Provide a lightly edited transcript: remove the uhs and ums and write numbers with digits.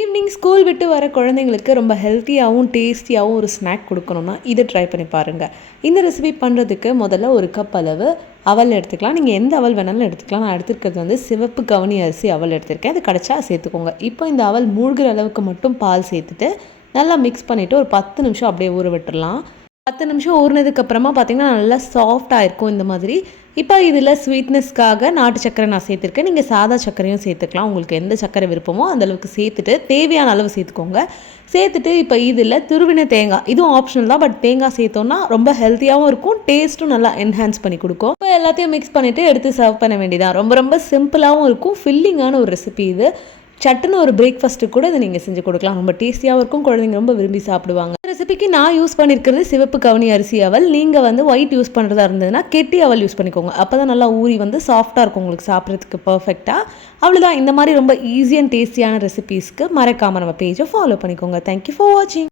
Evening school விட்டு வர குழந்தைங்களுக்கு ரொம்ப ஹெல்த்தியாகவும் டேஸ்டியாகவும் ஒரு ஸ்நாக் கொடுக்கணும்னா இதை ட்ரை பண்ணி பாருங்கள். இந்த ரெசிபி பண்ணுறதுக்கு முதல்ல ஒரு கப் அளவு அவல் எடுத்துக்கலாம். நீங்கள் எந்த அவல் வேணாலும் எடுத்துக்கலாம். நான் எடுத்துருக்கிறது வந்து சிவப்பு கவுனி அரிசி அவல் எடுத்திருக்கேன். அது கிடச்சா சேர்த்துக்கோங்க. இப்போ இந்த அவல் மூழ்கிற அளவுக்கு மட்டும் பால் சேர்த்துட்டு நல்லா மிக்ஸ் பண்ணிவிட்டு ஒரு 10 நிமிஷம் அப்படியே ஊற விட்டுடலாம். 10 நிமிஷம் ஊறினதுக்கப்புறமா பார்த்தீங்கன்னா நல்லா சாஃப்டாக இருக்கும் இந்த மாதிரி. இப்போ இதில் ஸ்வீட்னஸ்க்காக நாட்டு சர்க்கரை நான் சேர்த்துருக்கேன். நீங்கள் சாதா சர்க்கரையும் சேர்த்துக்கலாம். உங்களுக்கு எந்த சர்க்கரை விருப்பமோ அந்தளவுக்கு சேர்த்துட்டு தேவையான அளவு சேர்த்துக்கோங்க. சேர்த்துட்டு இப்போ இதில் துருவின தேங்காய், இதுவும் ஆப்ஷனல் தான். பட் தேங்காய் சேர்த்தோன்னா ரொம்ப ஹெல்த்தியாகவும் இருக்கும், டேஸ்ட்டும் நல்லா என்ஹான்ஸ் பண்ணி கொடுக்கும். இப்போ எல்லாத்தையும் மிக்ஸ் பண்ணிவிட்டு எடுத்து சர்வ் பண்ண வேண்டியதான். ரொம்ப ரொம்ப சிம்பிளாகவும் இருக்கும், ஃபில்லிங்கான ஒரு ரெசிபி இது. சட்டுன்னு ஒரு பிரேக்ஃபாஸ்ட்டுக்கு கூட இதை நீங்கள் செஞ்சு கொடுக்கலாம். ரொம்ப டேஸ்டியாகவும் இருக்கும், குழந்தைங்க ரொம்ப விரும்பி சாப்பிடுவாங்க. இந்த ரெசிபிக்கு நான் யூஸ் பண்ணியிருக்கிறது சிவப்பு கவுனி அரிசி அவல். நீங்கள் வந்து ஒயிட் யூஸ் பண்ணுறதா இருந்ததுன்னா கெட்டி அவல் யூஸ் பண்ணிக்கோங்க. அப்போ தான் நல்லா ஊறி வந்து சாஃப்டாக இருக்கும் உங்களுக்கு சாப்பிட்றதுக்கு பர்ஃபெக்டாக. அவ்வளோதான். இந்த மாதிரி ரொம்ப ஈஸி அண்ட் டேஸ்டியான ரெசிபீஸ்க்கு மறக்காமல் நம்ம பேஜை ஃபாலோ பண்ணிக்கோங்க. தேங்க்யூ ஃபார் வாட்சிங்.